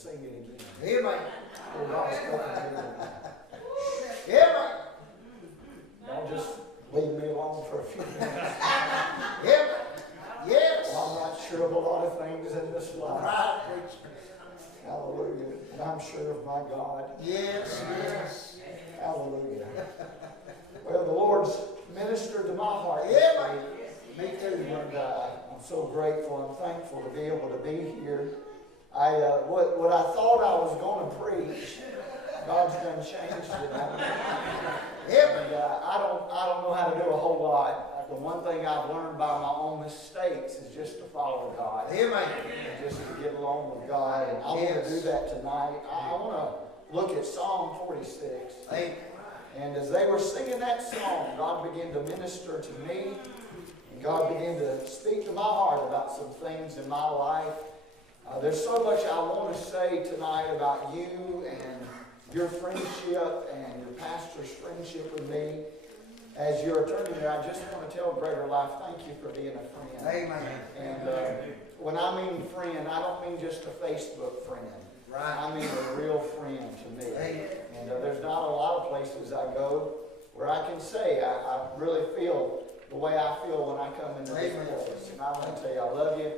sing it again. Amen. Oh, God's spoken to me. Amen. Y'all just leave me alone for a few minutes. Amen. Yes. I'm not sure of a lot of things in this life. Right, preacher. Hallelujah. And I'm sure of my God. Yes, yes. Hallelujah. Well, the Lord's ministered to my heart. Amen. Me too. And I'm so grateful and thankful to be able to be here. What I thought I was going to preach, God's done changed it. And I don't know how to do a whole lot. The one thing I've learned by my own mistakes is just to follow God. Amen. And just to get along with God. And I want to do that tonight. I want to look at Psalm 46. Amen. And as they were singing that song, God began to minister to me. And God began to speak to my heart about some things in my life. There's so much I want to say tonight about you and your friendship and your pastor's friendship with me. As your attorney there, I just want to tell Greater Life, thank you for being a friend. Amen. And when I mean friend, I don't mean just a Facebook friend. Right. I mean a real friend to me. Amen. And there's not a lot of places I go where I can say I really feel the way I feel when I come into this place. And I want to tell you, I love you.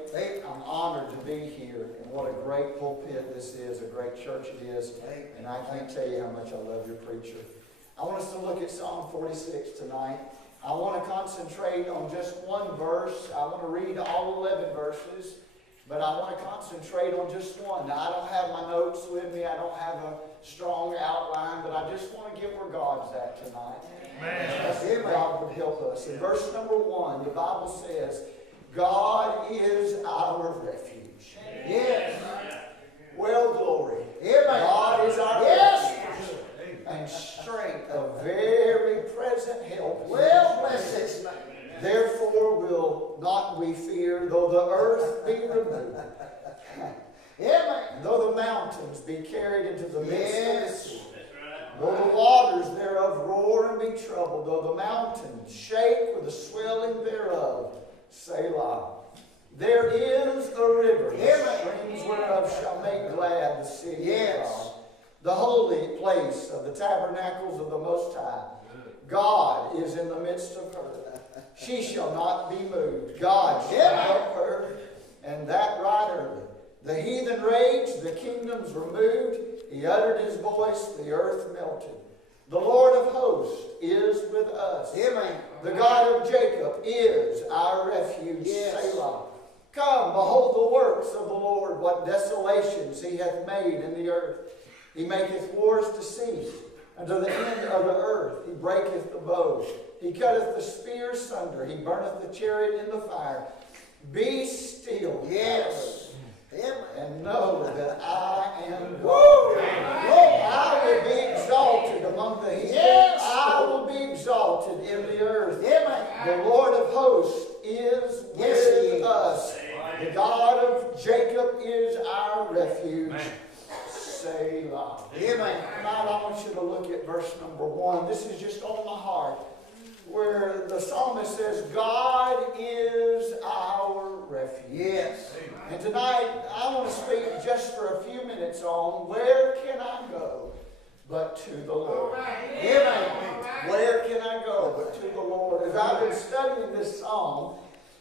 I'm honored to be here. And what a great pulpit this is, a great church it is. And I can't tell you how much I love your preacher. I want us to look at Psalm 46 tonight. I want to concentrate on just one verse. I want to read all 11 verses. But I want to concentrate on just one. Now, I don't have my notes with me. I don't have a strong outline. But I just want to get where God's at tonight. Amen. God would help us. In verse number 1, the Bible says, God is our refuge. Yes. Well, glory. Amen. God is our Yes. refuge and strength, a very present help. Well, bless His name. Therefore will not we fear, though the earth be removed. Amen. Though the mountains be carried into the midst of the Yes. sea. Though the waters thereof roar and be troubled, though the mountains shake with the swelling thereof, Selah. There is a river, the streams whereof shall make glad the city of God, the holy place of the tabernacles of the Most High. God is in the midst of her. She shall not be moved. God shall help her, and that right early. The heathen raged, the kingdoms were moved. He uttered his voice, the earth melted. The Lord of hosts is with us. Amen. The God of Jacob is our refuge. Selah. Come, behold the works of the Lord, what desolations he hath made in the earth. He maketh wars to cease unto the end of the earth. He breaketh the bow. He cutteth the spear sunder. He burneth the chariot in the fire. Be still. Yes. And know that I am God. I will be exalted among the heathen. I will be exalted in the earth. The Lord of hosts is with us. The God of Jacob is our refuge. Selah. Amen. Now I want you to look at verse number 1. This is just on my heart, where the psalmist says, God is our refuge. Yes. And tonight, I want to speak just for a few minutes on where can I go but to the Lord. Amen. Where can I go but to the Lord? As I've been studying this psalm,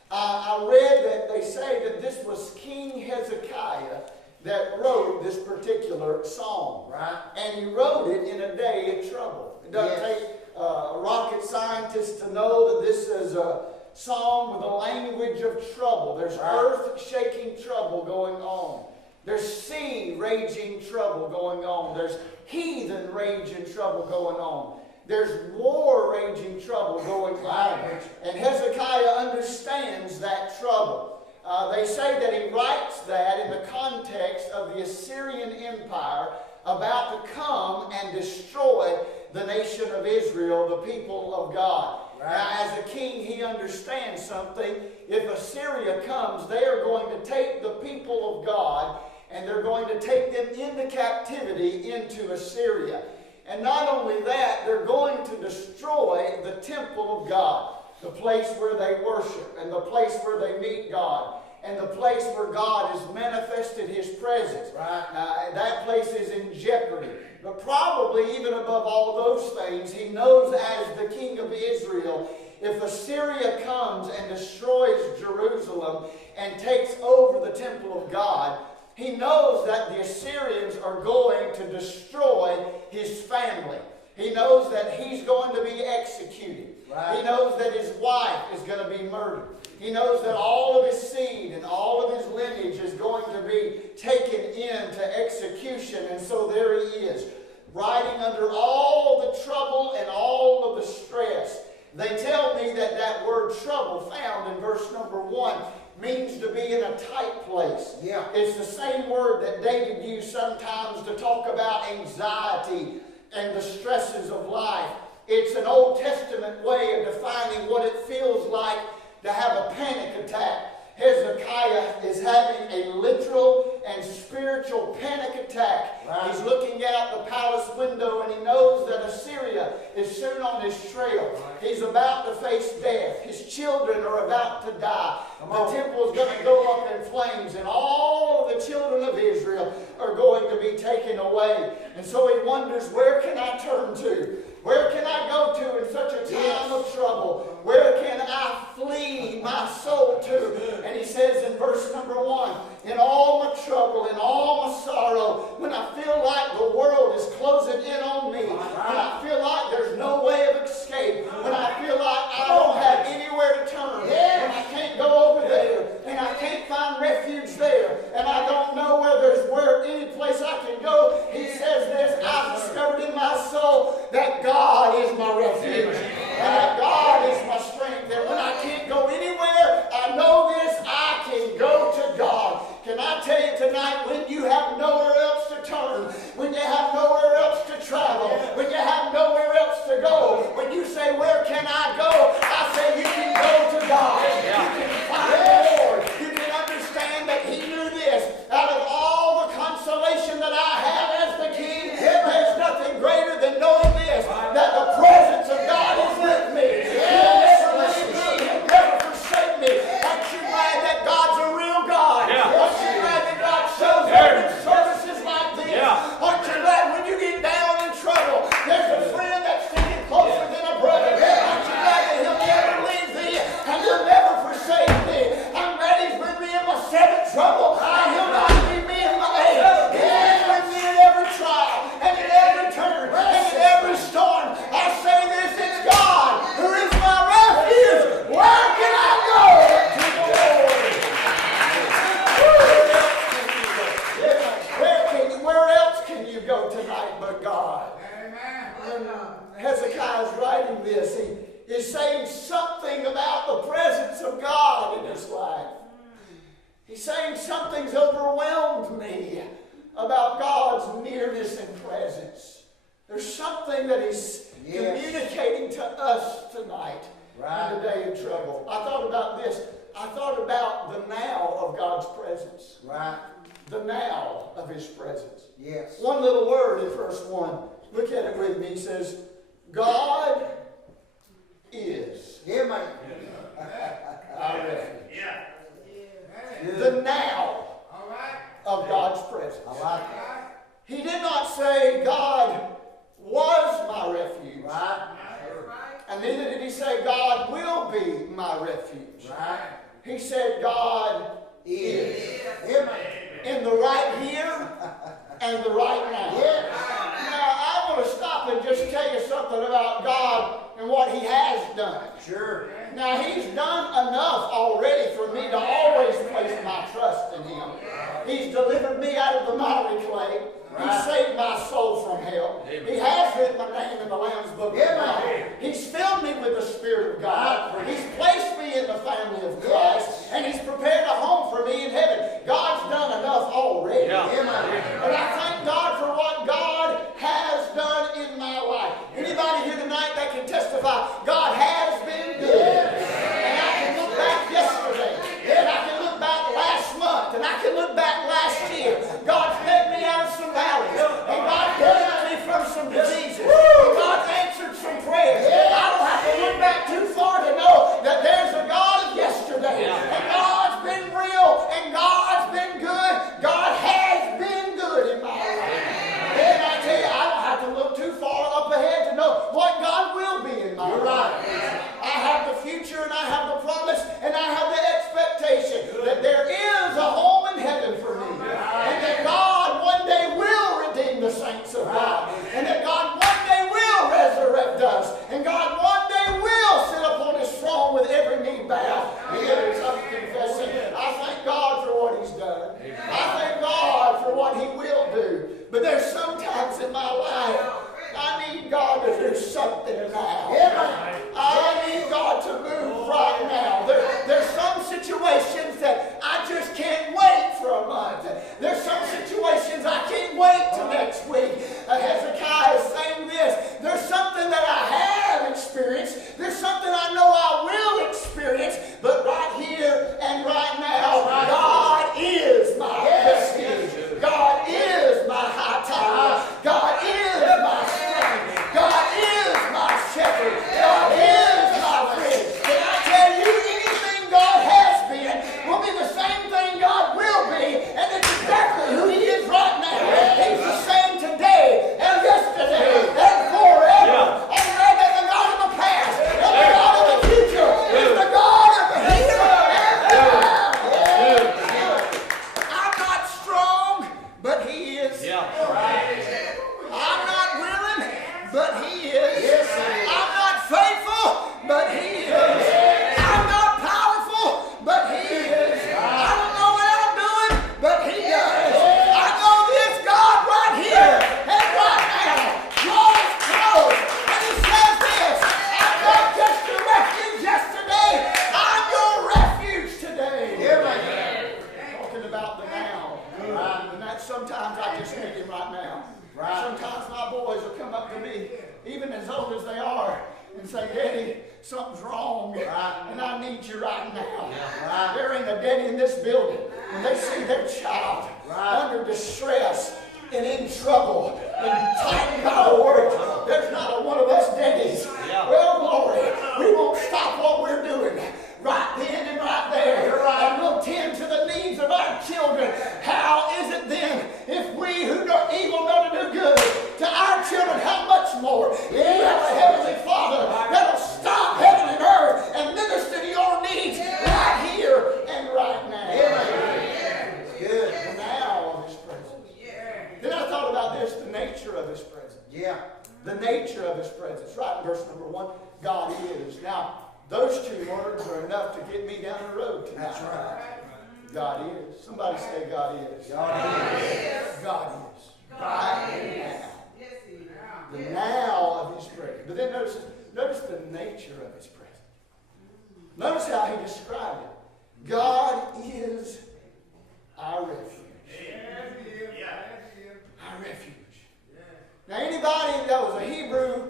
I read that they say that this was King Hezekiah that wrote this particular psalm. Right. And he wrote it in a day of trouble. It doesn't take a rocket scientist to know that this is a psalm with a language of trouble. There's earth-shaking trouble going on. There's sea-raging trouble going on. There's heathen raging trouble going on. There's war-raging trouble going on. And Hezekiah understands that trouble. They say that he writes that in the context of the Assyrian Empire about to come and destroy the nation of Israel, the people of God. Now, as a king, he understands something. If Assyria comes, they are going to take the people of God and they're going to take them into captivity into Assyria. And not only that, they're going to destroy the temple of God, the place where they worship and the place where they meet God. and the place where God has manifested His presence. Right. That place is in jeopardy. But probably even above all those things, He knows as the King of Israel, if Assyria comes and destroys Jerusalem and takes over the temple of God, He knows that the Assyrians are going to destroy His family. He knows that he's going to be executed. Right. He knows that his wife is going to be murdered. He knows that all of his seed and all of his lineage is going to be taken into execution. And so there he is, riding under all the trouble and all of the stress. They tell me that that word trouble found in verse number 1 means to be in a tight place. Yeah. It's the same word that David used sometimes to talk about anxiety and the stresses of life. It's an Old Testament way of defining what it feels like to have a panic attack. Hezekiah is having a literal and spiritual panic attack. Right. He's looking out the palace window and he knows that Assyria is soon on his trail. Right. He's about to face death. His children are about to die. The temple is going to go up in flames and all of the children of Israel are going to be taken away. And so he wonders, where can I turn to? Where can I go to in such a time of trouble? Where can I flee my soul to? And he says in verse number 1, in all my trouble, in all my sorrow, when I feel like the world is closing in on me, when I feel like there's no way of escape, when I feel like I don't have anywhere to turn, when I can't go over there, and I can't find refuge there, and I don't know where any place I can go, he says this, I've discovered in my soul that God is my refuge, and that God is my strength, and when I can't go anywhere, I know this, I can go to God. Can I tell you tonight, when you have nowhere else to turn, when you have nowhere else to travel, when you have nowhere else to go, when you say, where can I go? I say, you can go to God. You can find the Lord. You can understand that He knew this. Out of all the consolation that I have as the King, there's nothing greater than knowing this, that the presence of God is with me. He'll never leave me. He'll never forsake me. Aren't you glad that God's a real God? Aren't you glad that God shows up in services like this? Aren't you glad when you get down in trouble, there's a friend that's sticking closer than a brother? Aren't you glad that He'll never leave thee and He'll never forsake thee? I'm glad He's with me in my 7th trouble, and He'll not leave me in my 8th. He's with me in every trial, and in every turn, and in every storm. I say this, it's God who is my refuge. Where can I go? To the Lord. Where else can you go tonight but God? When Hezekiah is writing this, he is saying something about the presence of God in his life. He's saying something's overwhelmed me about God's nearness and presence. There's something that He's communicating to us tonight in the day of trouble. I thought about this. I thought about the now of God's presence. Right. The now of His presence. Yes. One little word in verse 1. Look at it with me. He says, God is Amen. our refuge. The now of God's presence. I like it. He did not say God was my refuge. Right. And neither did He say God will be my refuge. Right. He said God is. Amen. In the right here and the right now. Yes. Now, I want to stop and just tell you something about God and what He has done. Sure. Now, He's done enough already for me to always place my trust in Him. He's delivered me out of the miry clay. He saved my soul from hell. He has written my name in the Lamb's Book of Life. He's filled me with the Spirit of God. He's placed me in the family of Christ. And He's prepared a home for me in heaven. God's done enough already. But I thank God for what God has done in my life. Anybody here tonight that can testify, God has been good. And I can look back yesterday. And I can look back last month. And I can look back last year. God's led me out of some valleys. And God delivered me from some diseases. And God answered some prayers. I don't have to look back too far to know that there's a God of yesterday. And God's been real old as they are, and say, Daddy, something's wrong, and I need you right now. There ain't a daddy in this building, when they see their child under distress and in trouble and tightened by the word, there's not a one of us daddies. Well, glory, we won't stop what we're doing right then and right there, and we'll tend to the needs of our children. How is it then, if we who know evil know to do good to our children, how much more if you have a heavenly Father that'll stop heaven and earth and minister to your needs right here and right now? Good. The now of His presence. Then I thought about this, the nature of His presence. The nature of His presence. Right in verse number 1, God is. Now, those two words are enough to get me down the road tonight. That's right. God is. Somebody say God is. God is. God is. Right now. The now of His presence. But then notice the nature of His presence. Notice how He described it. God is our refuge. Our refuge. Now anybody that was a Hebrew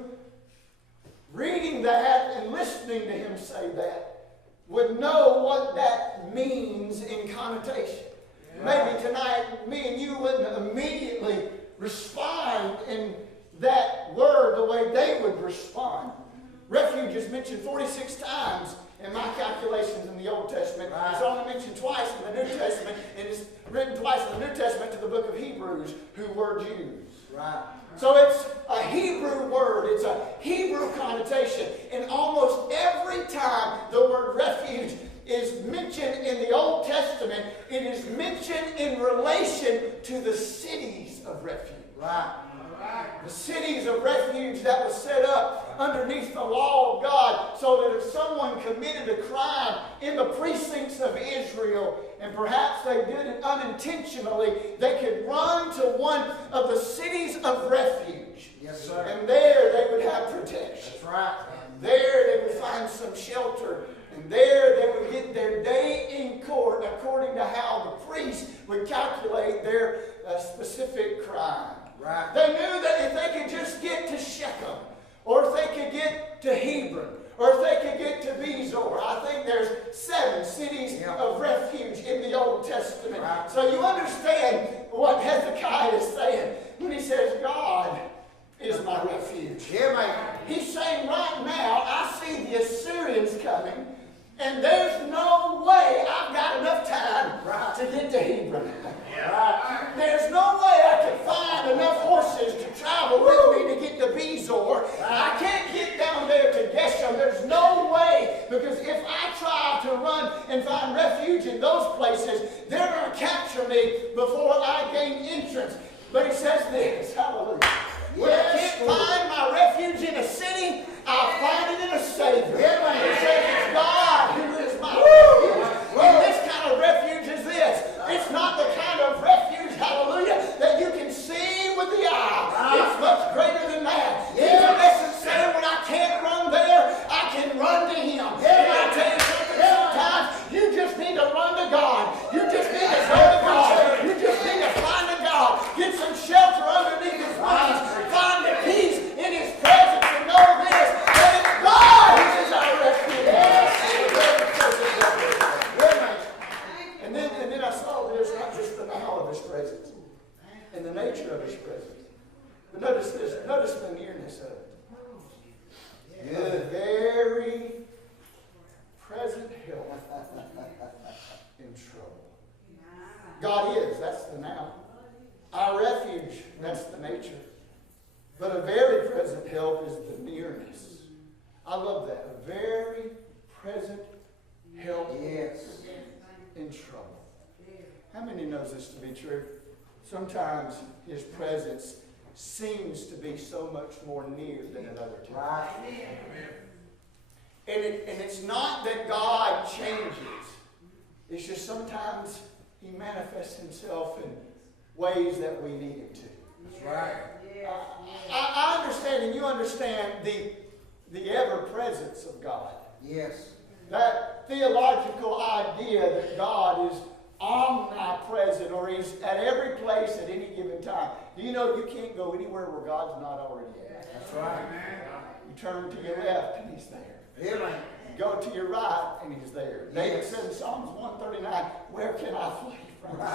reading that and listening to him say that would know what that means in connotation. Maybe tonight me and you wouldn't immediately respond in that word the way they would respond. Refuge is mentioned 46 times in my calculations in the Old Testament. It's only mentioned twice in the New Testament, and it's written twice in the New Testament to the book of Hebrews, who were Jews. So it's a Hebrew word. It's a Hebrew connotation. And almost every time the word refuge is mentioned in the Old Testament, it is mentioned in relation to the cities of refuge. The cities of refuge that was set up underneath the law of God, so that if someone committed a crime in the precincts of Israel, and perhaps they did it unintentionally, they could run to one of the cities of refuge. Yes, sir. And there they would have protection. That's right. And there they would find some shelter. And there they would get their day in court according to how the priest would calculate their specific crime. They knew that if they could just get to Shechem, or if they could get to Hebron, or if they could get to Bezor. I think there's 7 cities of refuge in the Old Testament. So you understand what Hezekiah is saying when he says, God is my refuge. He's saying right now, I see the Assyrians coming, and there's no way I've got enough time to get to Hebron. There's no way I can find enough horses to travel with me to get to Bezor. I can't get down there to Geshem. There's no way, because if I try to run and find refuge in those places, they're going to capture me before I gain entrance. But he says this, hallelujah. When I can't find my refuge in a city, I'll find it in a Savior. He says it's God who is my refuge. And this kind of refuge is this. It's not the kind of refuge, hallelujah, that you can see with the eye. It's much greater than that. He's in essence saying, when I can't run there, I can run to Him. And I tell you something, sometimes you just need to run to God. You just need to go to God. You just need to find a God. Get some shelter underneath His wings. Find the peace in His presence, and know this, that it's God who is our refuge. And then I saw there's not just the now of His presence and the nature of His presence. But notice this. Notice the nearness of it. The very present help in trouble. God is. That's the now. Our refuge. That's the nature. But a very present help is the nearness. I love that. A very present help in trouble. How many knows this to be true? Sometimes His presence seems to be so much more near than at other times. And it's not that God changes. It's just sometimes He manifests Himself in ways that we need Him to. That's right. I understand, and you understand the ever-presence of God. Yes. That theological idea that God is omnipresent, or He's at every place at any given time. Do you know you can't go anywhere where God's not already at? That's right. You Turn to your left and he's there. Amen. Go to your right and he's there. David said in Psalms 139, where can I flee from him?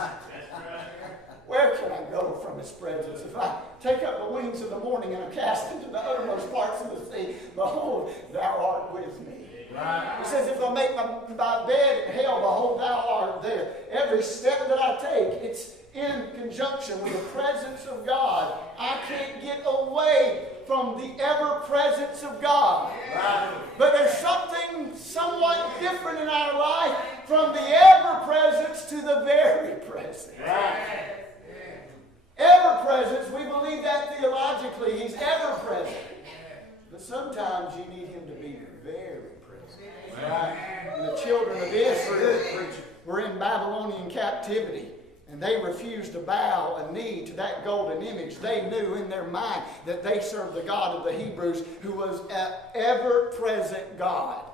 Where can I go from his presence? If I take up the wings of the morning and am cast into the uttermost parts of the sea, behold, thou art with me. Right. He says, if I make my bed in hell, behold, thou art there. Every step that I take, it's in conjunction with the presence of God. I can't get away from the ever-presence of God. Right. But there's something somewhat different in our life from the ever-presence to the very presence. Right. Ever-presence, we believe that theologically. He's ever-present. But sometimes you need him to be very present. Right. And the children of Israel were in Babylonian captivity. And they refused to bow a knee to that golden image. They knew in their mind that they served the God of the Hebrews, who was an ever-present God.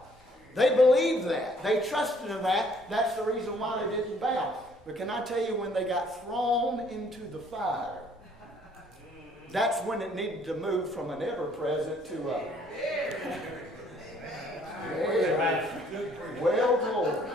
They believed that. They trusted in that. That's the reason why they didn't bow. But can I tell you, when they got thrown into the fire, that's when it needed to move from an ever-present to a... Well, glory.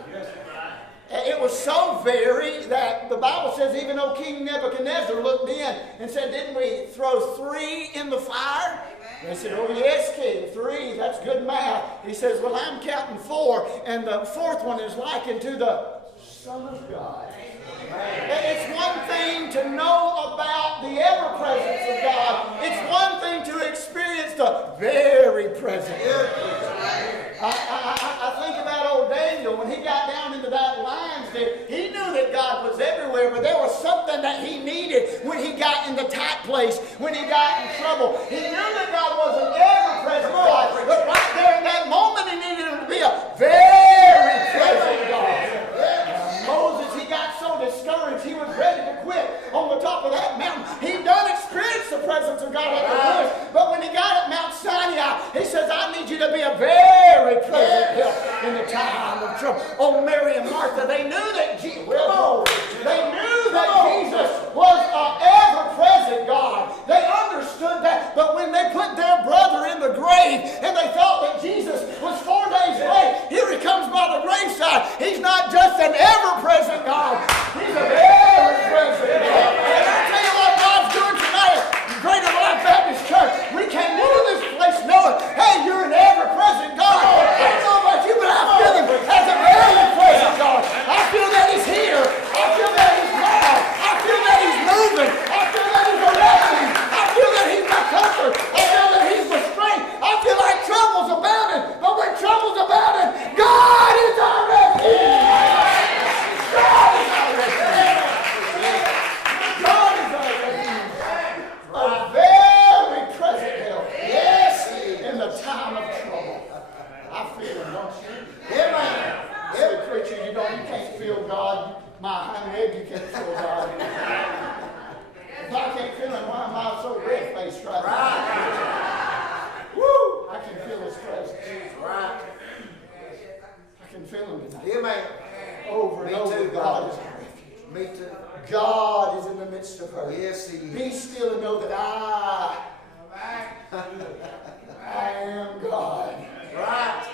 It was so very that the Bible says even though King Nebuchadnezzar looked in and said, didn't we throw 3 in the fire? They said, oh yes, King, 3, that's good math. He says, well, I'm counting 4, and the 4th one is likened to the Son of God. It's one thing to know about the ever-presence of God. It's one thing to experience the very presence. I think about old Daniel when he got down into that lion's den. He knew that God was everywhere, but there was something that he needed when he got in the tight place, when he got in trouble. He knew that God was an ever-present God, but right there in that moment he needed him to be a very present God. Moses, he got so discouraged, he was ready to quit on the top of that mountain. He done experienced the presence of God at the bush, but when he got at Mount Sinai, he says, I need you to be a very present help in the time of trouble. Oh, Mary and Martha, they knew that Jesus was an ever-present God. They understood that, but when they put their brother in the grave and they thought that Jesus was 4 days late, here he comes by the graveside. He's not just an ever-present God. He's a very present God. And I tell you what God's doing tonight at Greater Life Baptist Church. We came into this place knowing, hey, you're an ever-present God. I don't know about you, but I feel him as a very present God. I feel that he's here. I feel that he's now. I feel that he's moving. I feel that he's around. I feel that he's my comfort. I feel that he's my strength. I feel like trouble's abounding, but when trouble's abounding, God is our refuge. God is our refuge. God is our refuge. A very present help. Yes, in the time of trouble. I feel him, don't you? Amen. Say, preacher, you can't feel God. My honey, you can't feel God. If I can't feel him, why am I so red-faced right now? Woo! I can feel his presence. Right. I can feel him tonight. Amen. Over and over, God is our refuge. Me too. God is in the midst of her. Yes, he is. Be still and know that I am God. Right.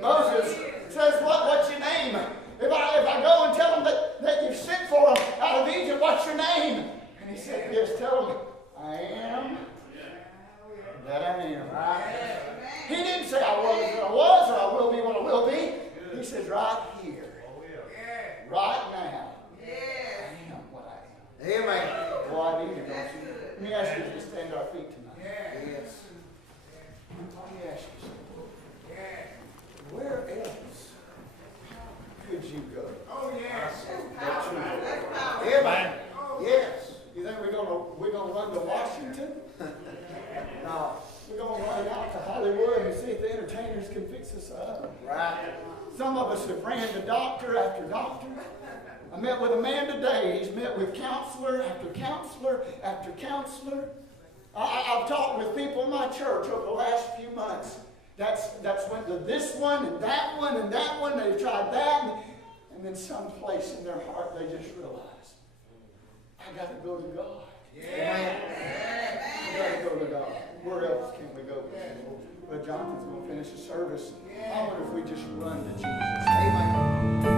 Moses says, what's your name? If I go and tell them that you've sent for them out of Egypt, what's your name? And he said, yes, tell them, I am that I am. Right? He didn't say I was what I was, or I will be what I will be. He says, right here, right now, I am what I am. Amen. Well, I need it, don't you? Let me ask you to stand to our feet tonight. Yes. Let me ask you something. Where else could you go? Oh, yes. Amen. Yes. You think we're gonna run to Washington? No. We're gonna run out to Hollywood and see if the entertainers can fix us up. Right. Some of us have ran to doctor after doctor. I met with a man today. He's met with counselor after counselor after counselor. I've talked with people in my church over the last few months. That's went to this one and that one and that one. They've tried that. And then someplace in their heart they just realize, I got to go to God. Yeah. got to go to God. Where else can we go? But Jonathan's going to finish the service. I wonder if we just run to Jesus. Amen.